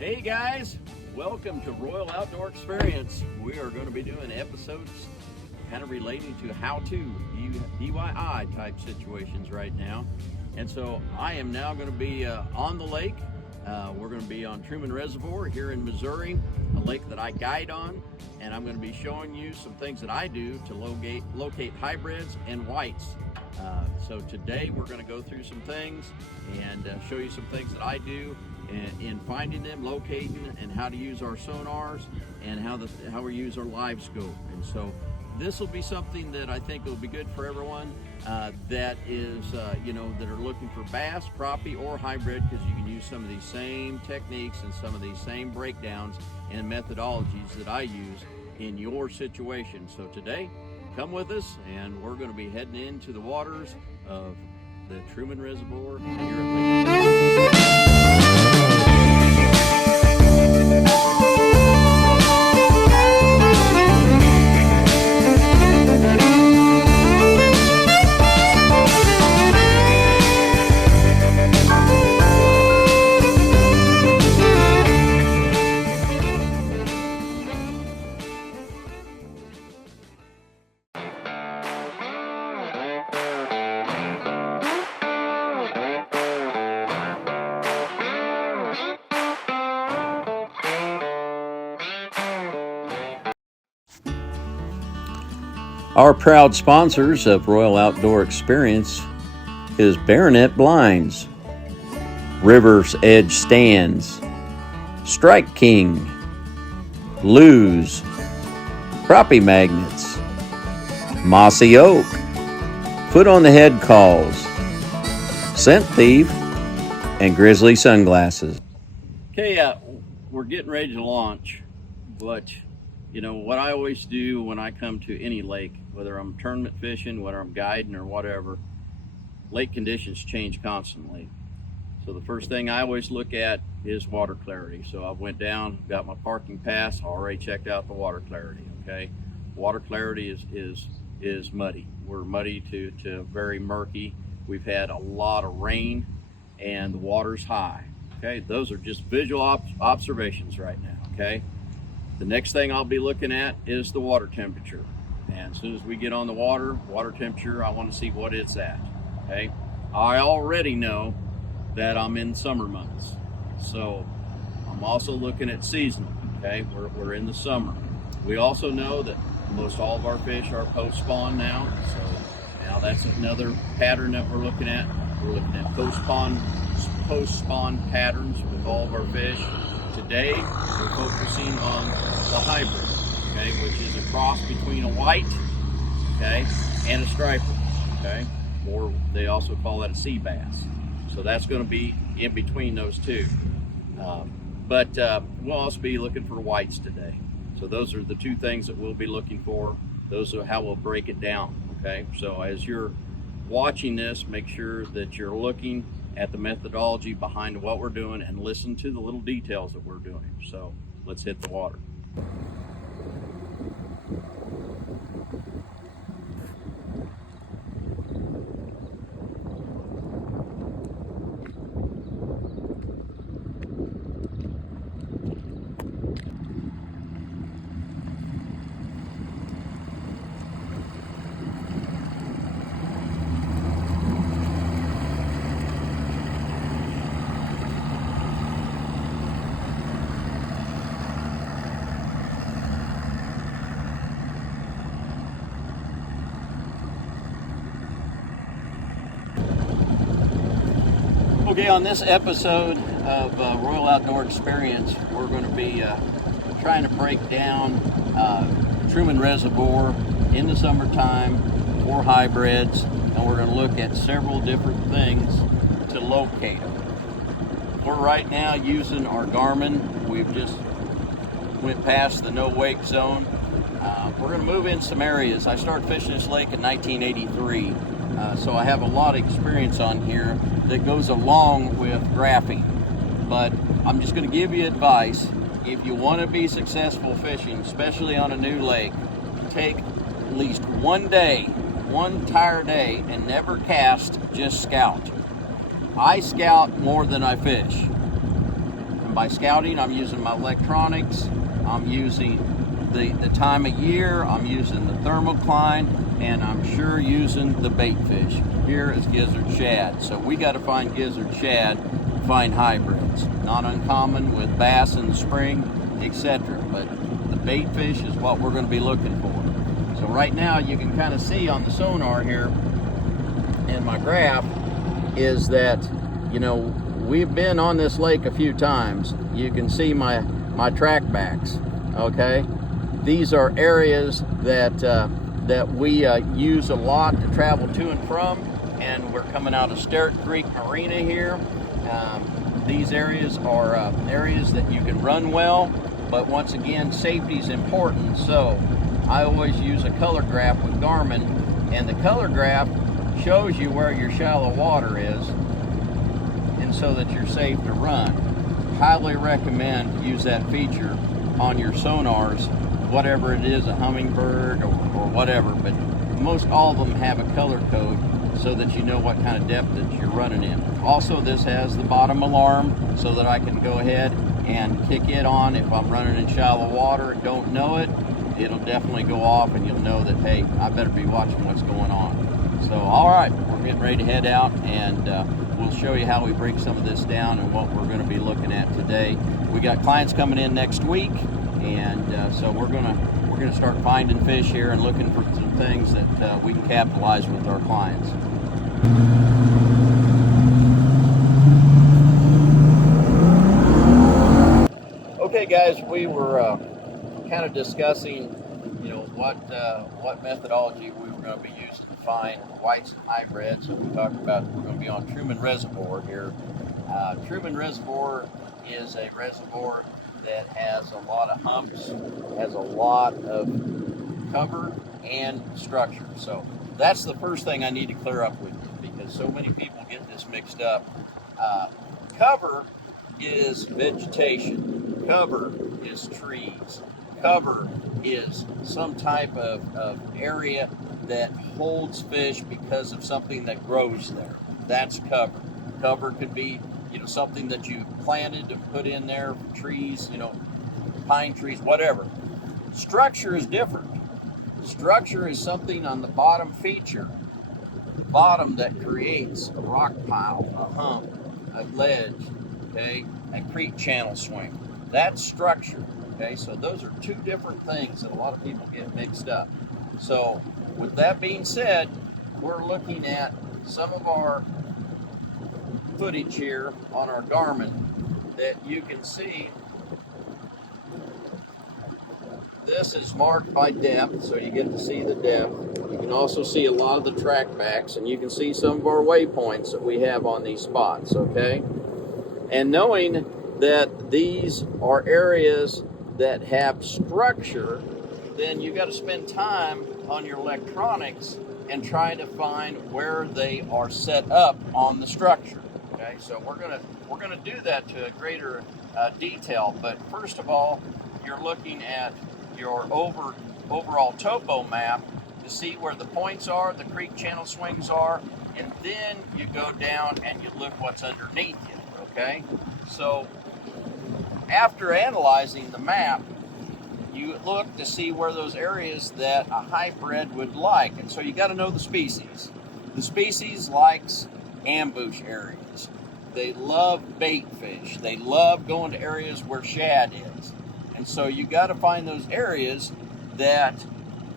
Hey guys, welcome to Royal Outdoor Experience. We are going to be doing episodes kind of relating to how-to DIY type situations right now. And so I am now going to be on the lake. We're going to be on Truman Reservoir here in Missouri, a lake that I guide on, and I'm going to be showing you some things that I do to locate hybrids and whites. So today we're going to go through some things and show you some things that I do in finding them, locating, and how to use our sonars and how we use our Livescope. And so this will be something that I think will be good for everyone that is, that are looking for bass, crappie, or hybrid, because you can use some of these same techniques and some of these same breakdowns and methodologies that I use in your situation. So today, come with us, and we're going to be heading into the waters of the Truman Reservoir here at Lake. Our proud sponsors of Royal Outdoor Experience is Baronet Blinds, River's Edge Stands, Strike King, Lose, Crappie Magnets, Mossy Oak, Foot on the Head Calls, Scent Thief, and Grizzly Sunglasses. Okay, we're getting ready to launch, but what I always do when I come to any lake, whether I'm tournament fishing, whether I'm guiding or whatever, lake conditions change constantly. So the first thing I always look at is water clarity. So I went down, got my parking pass, already checked out the water clarity, okay? Water clarity is muddy. We're muddy to very murky. We've had a lot of rain and the water's high, okay? Those are just visual observations right now, okay? The next thing I'll be looking at is the water temperature. And as soon as we get on the water temperature, I want to see what it's at, okay? I already know that I'm in summer months. So I'm also looking at seasonal, okay? We're in the summer. We also know that most all of our fish are post-spawn now. So now that's another pattern that we're looking at. We're looking at post-spawn patterns with all of our fish. Today, we're focusing on the hybrid, okay, which is a cross between a white, okay, and a striper, okay, or they also call that a sea bass. So that's going to be in between those two. But we'll also be looking for whites today. So those are the two things that we'll be looking for. Those are how we'll break it down, okay? So as you're watching this, make sure that you're looking at the methodology behind what we're doing and listen to the little details that we're doing. So let's hit the water. Okay, on this episode of Royal Outdoor Experience, we're going to be trying to break down Truman Reservoir in the summertime for hybrids, and we're going to look at several different things to locate them. We're right now using our Garmin. We've just went past the no wake zone. We're going to move in some areas. I started fishing this lake in 1983. So I have a lot of experience on here that goes along with graphing. But I'm just going to give you advice. If you want to be successful fishing, especially on a new lake, take at least one entire day, and never cast, just scout. I scout more than I fish. And by scouting, I'm using my electronics, I'm using the time of year, I'm using the thermocline, and I'm sure using the bait fish. Here is gizzard shad. So we got to find gizzard shad, find hybrids. Not uncommon with bass in the spring, etc. But the bait fish is what we're going to be looking for. So right now you can kind of see on the sonar here in my graph is that, you know, we've been on this lake a few times. You can see my track backs, okay? These are areas that we use a lot to travel to and from, and we're coming out of Sterrett Creek Marina here. These areas are areas that you can run well, but once again, safety is important, so I always use a color graph with Garmin, and the color graph shows you where your shallow water is, and so that you're safe to run. Highly recommend use that feature on your sonars, whatever it is, a hummingbird or whatever, but most all of them have a color code so that you know what kind of depth that you're running in. Also, this has the bottom alarm so that I can go ahead and kick it on if I'm running in shallow water and don't know it. It'll definitely go off and you'll know that, hey, I better be watching what's going on. So, all right, we're getting ready to head out, and we'll show you how we break some of this down and what we're going to be looking at today. We got clients coming in next week, and so we're gonna start finding fish here and looking for some things that we can capitalize with our clients. Okay, guys, we were kind of discussing, you know, what methodology we were going to be using to find whites and hybrids. So we talked about we're going to be on Truman Reservoir here. Truman Reservoir is a reservoir that has a lot of humps, has a lot of cover and structure. So that's the first thing I need to clear up with you, because so many people get this mixed up. Cover is vegetation. Cover is trees. Cover is some type of area that holds fish because of something that grows there. That's cover. Cover could be, you know, something that you planted and put in there, trees, you know, pine trees, whatever. Structure is different. Structure is something on the bottom feature, bottom that creates a rock pile, a hump, a ledge, okay, a creek channel swing. That's structure, okay? So those are two different things that a lot of people get mixed up. So with that being said, we're looking at some of our footage here on our Garmin that you can see. This is marked by depth, so you get to see the depth. You can also see a lot of the track backs, and you can see some of our waypoints that we have on these spots, okay? And knowing that these are areas that have structure, then you got to spend time on your electronics and try to find where they are set up on the structure. Okay, so we're gonna do that to a greater detail. But first of all, you're looking at your overall topo map to see where the points are, the creek channel swings are, and then you go down and you look what's underneath you. Okay, so after analyzing the map, you look to see where those areas that a hybrid would like, and so you got to know the species. The species likes ambush areas. They love bait fish. They love going to areas where shad is. And so you got to find those areas that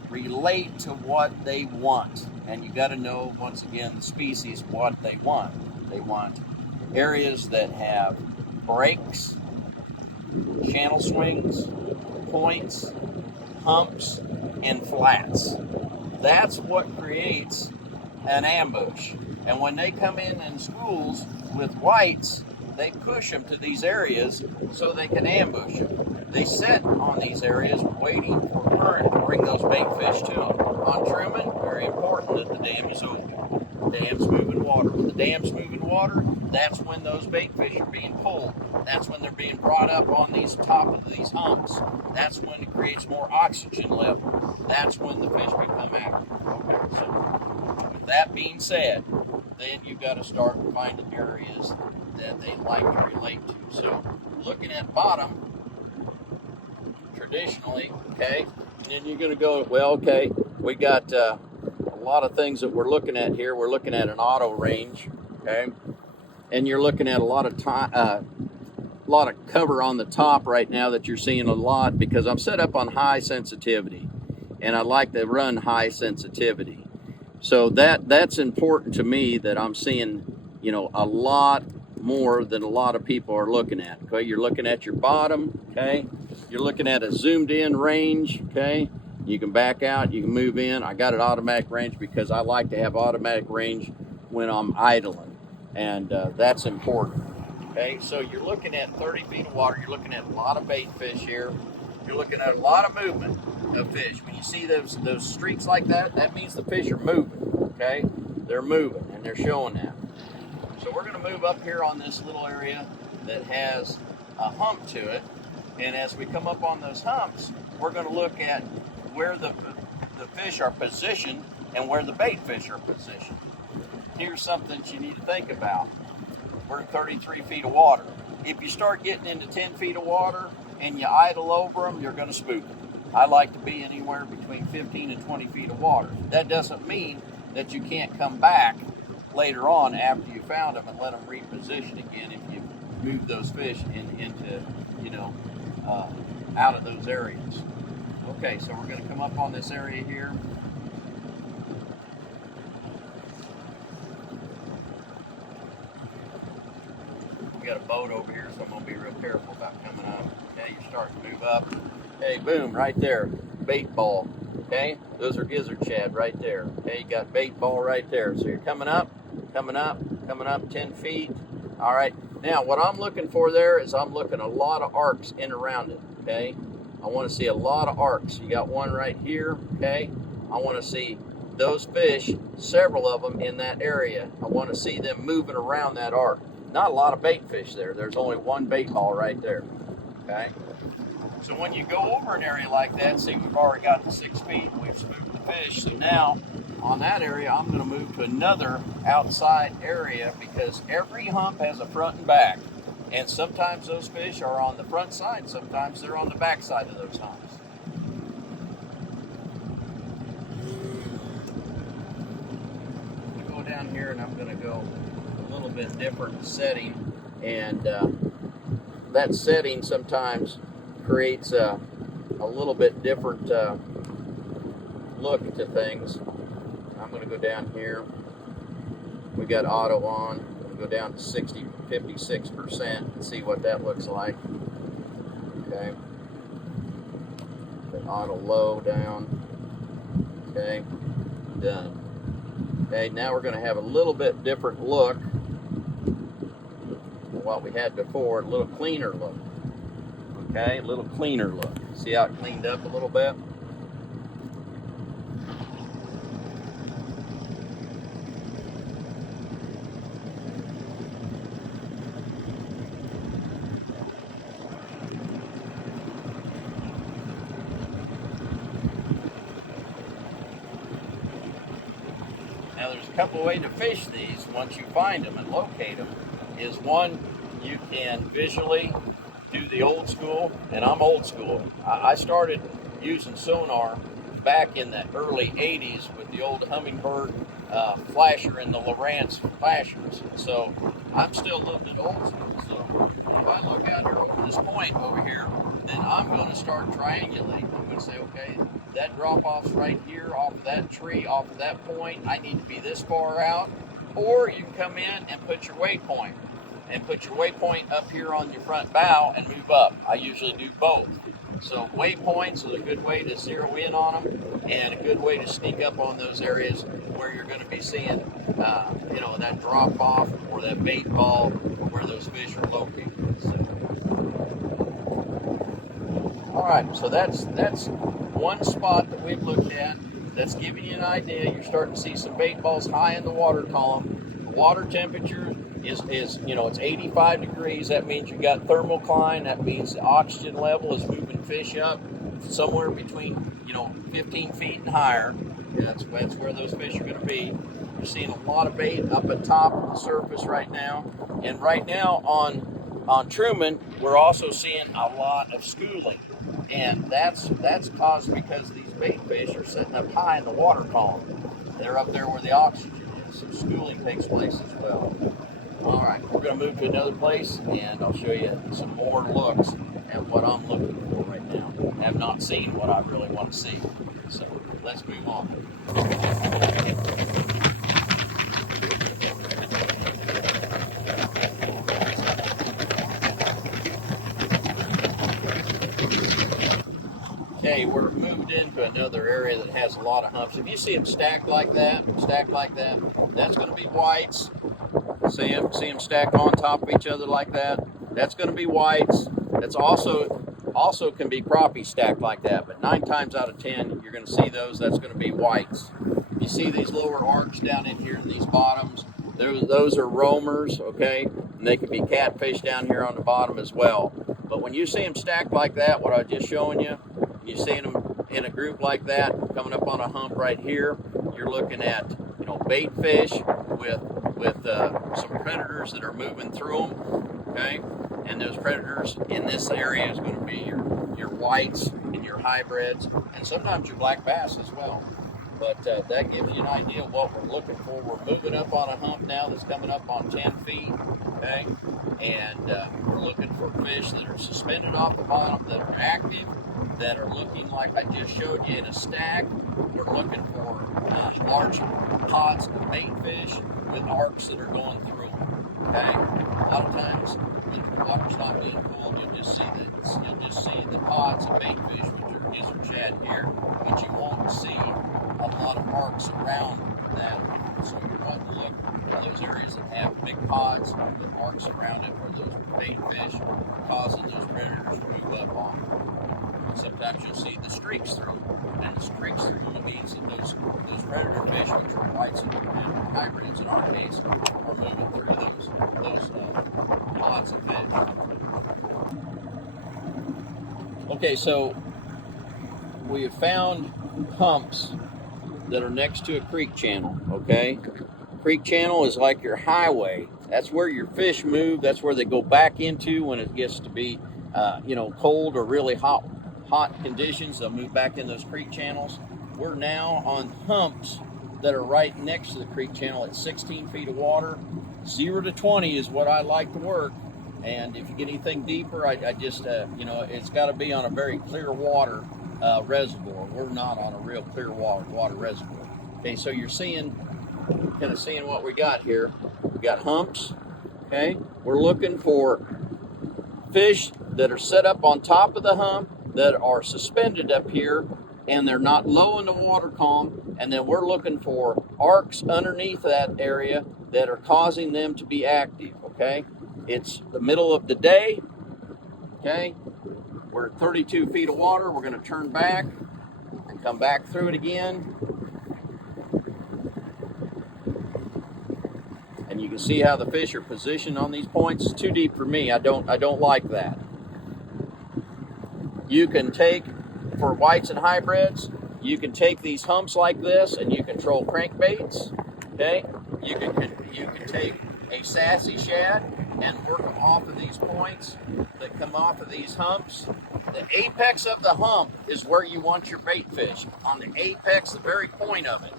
relate to what they want. And you got to know, once again, the species, what they want. They want areas that have breaks, channel swings, points, humps, and flats. That's what creates an ambush. And when they come in schools with whites, they push them to these areas so they can ambush them. They sit on these areas waiting for current to bring those bait fish to them. On Truman, very important that the dam is open. The dam's moving water. When the dam's moving water, that's when those bait fish are being pulled. That's when they're being brought up on these top of these humps. That's when it creates more oxygen level. That's when the fish become active. Okay, so with that being said, then you've got to start finding areas that they like to relate to. So looking at bottom, traditionally, okay, and then you're going to go, well, okay, we got a lot of things that we're looking at here. We're looking at an auto range, okay, and you're looking at a lot of time, a lot of cover on the top right now that you're seeing a lot, because I'm set up on high sensitivity, and I like to run high sensitivity. So that's important to me, that I'm seeing, you know, a lot more than a lot of people are looking at. Okay, you're looking at your bottom, okay, you're looking at a zoomed in range, okay, you can back out, you can move in. I got an automatic range because I like to have automatic range when I'm idling, and that's important. Okay, so you're looking at 30 feet of water, you're looking at a lot of bait fish here, you're looking at a lot of movement of fish. When you see those streaks like that, that means the fish are moving, okay? They're moving, and they're showing that. So we're going to move up here on this little area that has a hump to it, and as we come up on those humps, we're going to look at where the fish are positioned and where the bait fish are positioned. Here's something that you need to think about. We're in 33 feet of water. If you start getting into 10 feet of water and you idle over them, you're going to spook them. I like to be anywhere between 15 and 20 feet of water. That doesn't mean that you can't come back later on after you found them and let them reposition again if you move those fish into, you know, out of those areas. Okay, so we're going to come up on this area here. We got a boat over here, so I'm going to be real careful about coming up. Okay, you're starting to move up. Okay, boom, right there, bait ball. Okay, those are gizzard shad right there. Okay, you got bait ball right there. So you're coming up, 10 feet. All right, now what I'm looking for there is I'm looking a lot of arcs in around it. Okay, I want to see a lot of arcs. You got one right here. Okay, I want to see those fish, several of them in that area. I want to see them moving around that arc. Not a lot of bait fish there. There's only one bait ball right there. Okay. So when you go over an area like that, see, we've already got the 6 feet, we've spooked the fish. So now on that area, I'm going to move to another outside area, because every hump has a front and back. And sometimes those fish are on the front side, sometimes they're on the back side of those humps. I'm going to go down here, and I'm going to go a little bit different setting, and that setting sometimes creates a little bit different look to things. I'm going to go down here. We got auto on. We'll go down to 56% and see what that looks like. Okay. Put auto low down. Okay. Done. Okay, now we're going to have a little bit different look than what we had before, a little cleaner look. Okay, a little cleaner look. See how it cleaned up a little bit? Now there's a couple of ways to fish these once you find them and locate them. Is one, you can visually do the old school, and I'm old school. I started using sonar back in the early 80s with the old Hummingbird flasher and the Lowrance flashers. So I'm still a little bit old school. So if I look out here over this point over here, then I'm going to start triangulating. I'm going to say, okay, that drop-off's right here off of that tree, off of that point. I need to be this far out. Or you can come in and put your waypoint. And put your waypoint up here on your front bow and move up. I usually do both. So waypoints is a good way to zero in on them, and a good way to sneak up on those areas where you're going to be seeing, you know, that drop off or that bait ball, or where those fish are located. So, all right, so that's one spot that we've looked at. That's giving you an idea. You're starting to see some bait balls high in the water column. The water temperature is you know, it's 85 degrees. That means you got thermocline. That means the oxygen level is moving fish up somewhere between, you know, 15 feet and higher. That's where those fish are going to be. You're seeing a lot of bait up at top of the surface right now. And right now on Truman, we're also seeing a lot of schooling. And that's caused because these bait fish are sitting up high in the water column. They're up there where the oxygen is. So schooling takes place as well. All right, we're going to move to another place, and I'll show you some more looks at what I'm looking for right now. I have not seen what I really want to see. So let's move on. Okay, we're moved into another area that has a lot of humps. If you see them stacked like that, that's going to be whites. See them stacked on top of each other like that. That's going to be whites. That's also can be crappie stacked like that. But 9 times out of 10, you're going to see those. That's going to be whites. You see these lower arcs down in here in these bottoms. Those are roamers, okay, and they can be catfish down here on the bottom as well. But when you see them stacked like that, what I was just showing you, you see them in a group like that, coming up on a hump right here, you're looking at, you know, bait fish with some predators that are moving through them, okay? And those predators in this area is going to be your whites and your hybrids, and sometimes your black bass as well. But that gives you an idea of what we're looking for. We're moving up on a hump now that's coming up on 10 feet, okay? And we're looking for fish that are suspended off the bottom, that are active, that are looking like I just showed you in a stack. We're looking for large pods of bait fish with arcs that are going through them, okay? A lot of times, when the water's not being cooled, you'll just see the pods of bait fish, which are gizzard shad here, but you won't see a lot of arcs around that. So you want to look for those areas that have big pods with arcs around it, where those bait fish are causing those predators to move up on them. Sometimes you'll see the streaks through them, and the streaks through them means that those predator fish, which are whites and hybrids in our case, are moving through those pods of fish. Okay, so we have found humps that are next to a creek channel, okay? Creek channel is like your highway. That's where your fish move. That's where they go back into when it gets to be, cold or really hot conditions. They'll move back in those creek channels. We're now on humps that are right next to the creek channel at 16 feet of water. 0 to 20 is what I like to work. And if you get anything deeper, I just, it's got to be on a very clear water reservoir. We're not on a real clear water reservoir. Okay, so you're seeing what we got here. We got humps, okay? We're looking for fish that are set up on top of the hump, that are suspended up here, and they're not low in the water column, and then we're looking for arcs underneath that area that are causing them to be active, okay? It's the middle of the day, okay? We're at 32 feet of water. We're going to turn back and come back through it again. And you can see how the fish are positioned on these points. It's too deep for me. I don't like that. You can take, for whites and hybrids, you can take these humps like this and you control crankbaits, okay? You can take a sassy shad and work them off of these points that come off of these humps. The apex of the hump is where you want your bait fish. On the apex, the very point of it.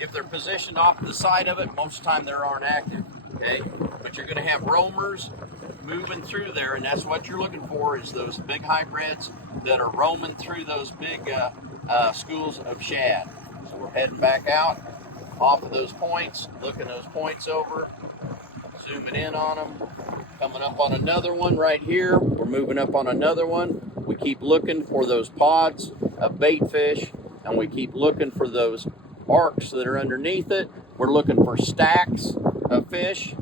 If they're positioned off to the side of it, most of the time they aren't active, okay? But you're going to have roamers moving through there, and that's what you're looking for, is those big hybrids that are roaming through those big schools of shad. So we're heading back out off of those points, looking those points over, zooming in on them, coming up on another one right here. We're moving up on another one. We keep looking for those pods of bait fish, and we keep looking for those arcs that are underneath it. We're looking for stacks of fish,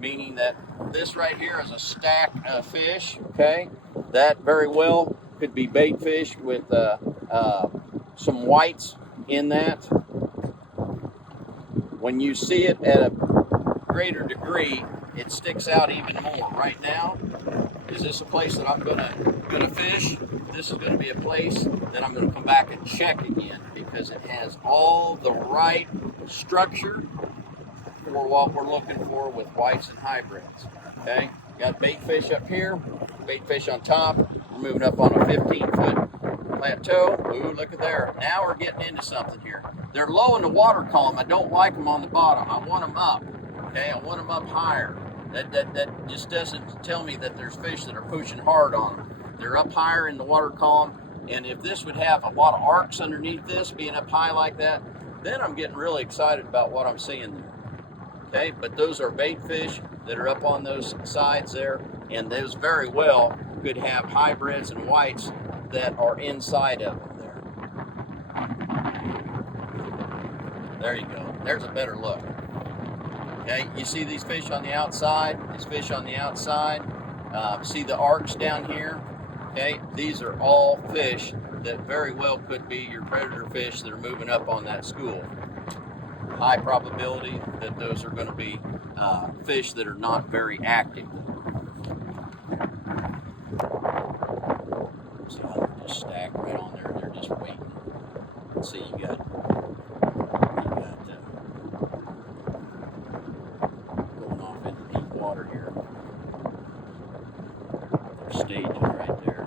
meaning that this right here is a stack of fish, okay? That very well could be bait fish with some whites in that. When you see it at a greater degree, it sticks out even more. Right now, is this a place that I'm gonna fish? This is gonna be a place that I'm gonna come back and check again, because it has all the right structure for what we're looking for with whites and hybrids. Okay, got bait fish up here, bait fish on top. We're moving up on a 15-foot plateau. Ooh, look at there. Now we're getting into something here. They're low in the water column. I don't like them on the bottom. I want them up. Okay, I want them up higher. That just doesn't tell me that there's fish that are pushing hard on them. They're up higher in the water column, and if this would have a lot of arcs underneath this, being up high like that, then I'm getting really excited about what I'm seeing there. Okay, but those are bait fish that are up on those sides there, and those very well could have hybrids and whites that are inside of them there. There you go. There's a better look. Okay, you see these fish on the outside, see the arcs down here? Okay, these are all fish that very well could be your predator fish that are moving up on that school. High probability that those are going to be fish that are not very active. See how they're just stacked right on there, they're just waiting. Let's see, you got going off into deep water here. They're staging right there.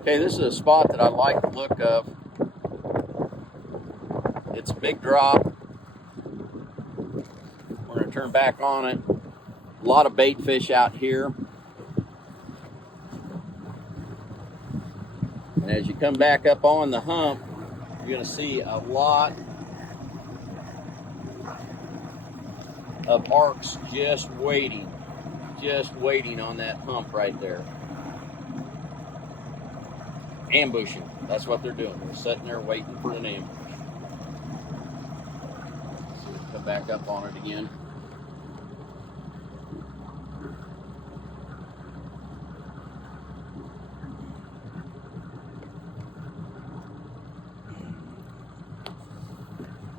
Okay, this is a spot that I like the look of. It's a big drop. We're going to turn back on it. A lot of bait fish out here. And as you come back up on the hump, you're going to see a lot of arcs just waiting on that hump right there. Ambushing. That's what they're doing. They're sitting there waiting for an ambush. So come back up on it again.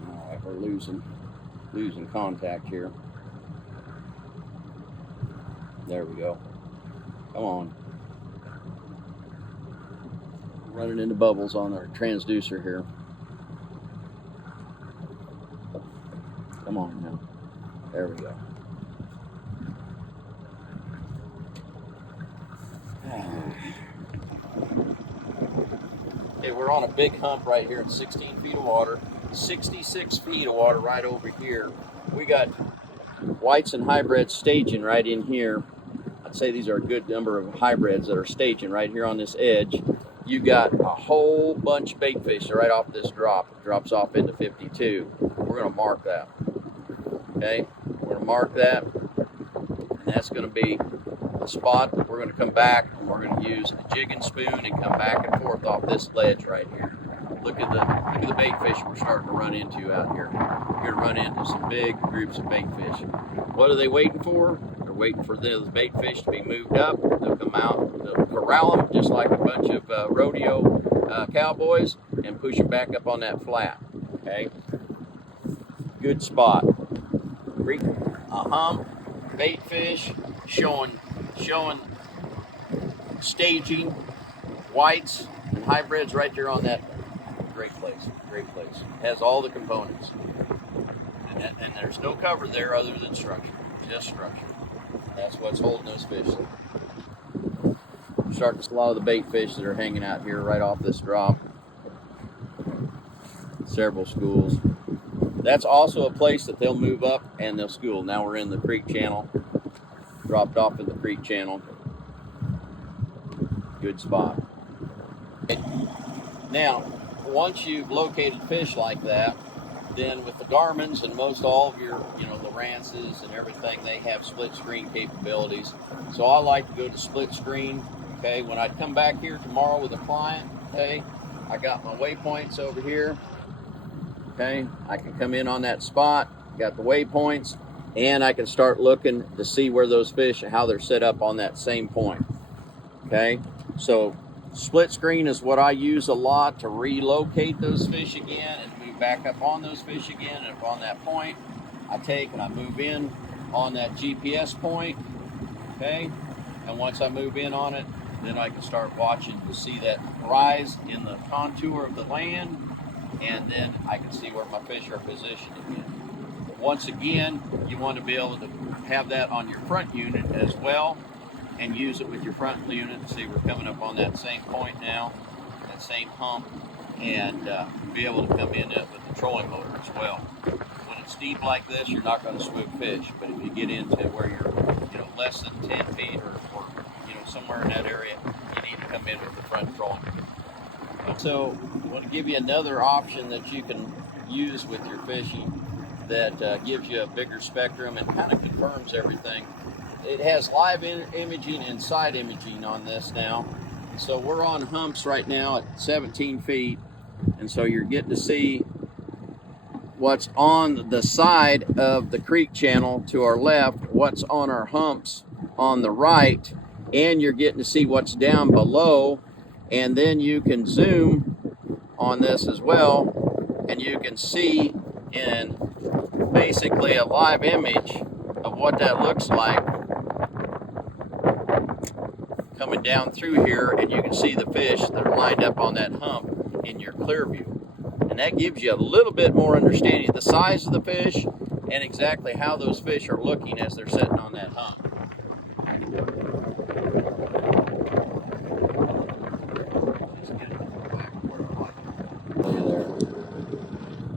All right, we're losing contact here. There we go. Come on. Running into bubbles on our transducer here. Come on now. There we go. Okay, we're on a big hump right here at 16 feet of water, 66 feet of water right over here. We got whites and hybrids staging right in here. I'd say these are a good number of hybrids that are staging right here on this edge. You got a whole bunch of bait fish right off this drop. It drops off into 52. We're going to mark that. Okay, we're going to mark that, and that's going to be a spot that we're going to come back and we're going to use a jig and spoon and come back and forth off this ledge right here. Look at the bait fish we're starting to run into out here. You're going to run into some big groups of bait fish. What are they waiting for? They're waiting for those bait fish to be moved up. They'll come out, they'll corral them just like a bunch of rodeo cowboys and push them back up on that flat. Okay, good spot. A hump, bait fish, showing staging, whites and hybrids right there on that. Great place. Has all the components. And there's no cover there other than structure, just structure. That's what's holding those fish. We're starting to see a lot of the bait fish that are hanging out here right off this drop. Several schools. That's also a place that they'll move up and they'll school. Now we're in the creek channel. Dropped off in the creek channel. Good spot. Now, once you've located fish like that, then with the Garmins and most all of your, Lowrances and everything, they have split screen capabilities. So I like to go to split screen. Okay, when I come back here tomorrow with a client, okay, I got my waypoints over here. Okay, I can come in on that spot, got the waypoints, and I can start looking to see where those fish and how they're set up on that same point. Okay, so Split screen is what I use a lot to relocate those fish again and move back up on those fish again. And if on that point, I take and I move in on that GPS point, okay? And once I move in on it, then I can start watching to see that rise in the contour of the land, and then I can see where my fish are positioned again. Once again, you want to be able to have that on your front unit as well, and use it with your front unit. See, we're coming up on that same point now, that same hump, and be able to come in it with the trolling motor as well. When it's steep like this, you're not going to swoop fish, but if you get into where you're less than 10 feet or somewhere in that area, you need to come in with the front trolling. So I want to give you another option that you can use with your fishing that gives you a bigger spectrum and kind of confirms everything. It has live imaging and side imaging on this now. So we're on humps right now at 17 feet, and so you're getting to see what's on the side of the creek channel to our left, what's on our humps on the right, and you're getting to see what's down below. And then you can zoom on this as well, and you can see in basically a live image of what that looks like coming down through here, and you can see the fish that are lined up on that hump in your clear view. And that gives you a little bit more understanding of the size of the fish and exactly how those fish are looking as they're sitting on that hump.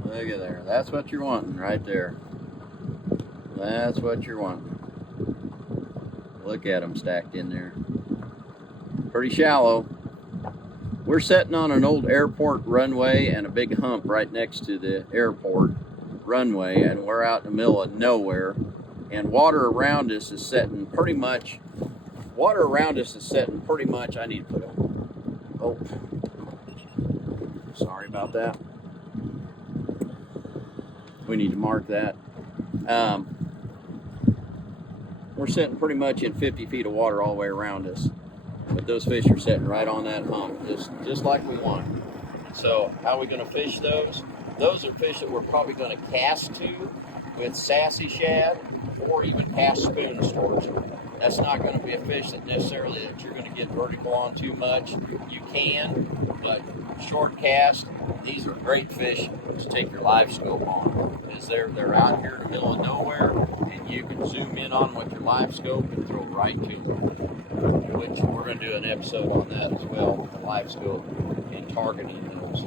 Look at there. That's what you're wanting right there. That's what you're wanting. Look at them stacked in there. Pretty shallow. We're sitting on an old airport runway and a big hump right next to the airport runway, and we're out in the middle of nowhere, and water around us is setting pretty much, I need to put on. Oh, sorry about that. We need to mark that. We're sitting pretty much in 50 feet of water all the way around us. But those fish are sitting right on that hump, just like we want. So how are we going to fish those? Those are fish that we're probably going to cast to with sassy shad or even cast spoons towards them. That's not going to be a fish that necessarily that you're going to get vertical on too much. You can, but short cast, these are great fish to take your live scope on, because they're out here in the middle of nowhere, and you can zoom in on with your live scope and throw right to them. Which we're going to do an episode on that as well, the live scope and targeting those.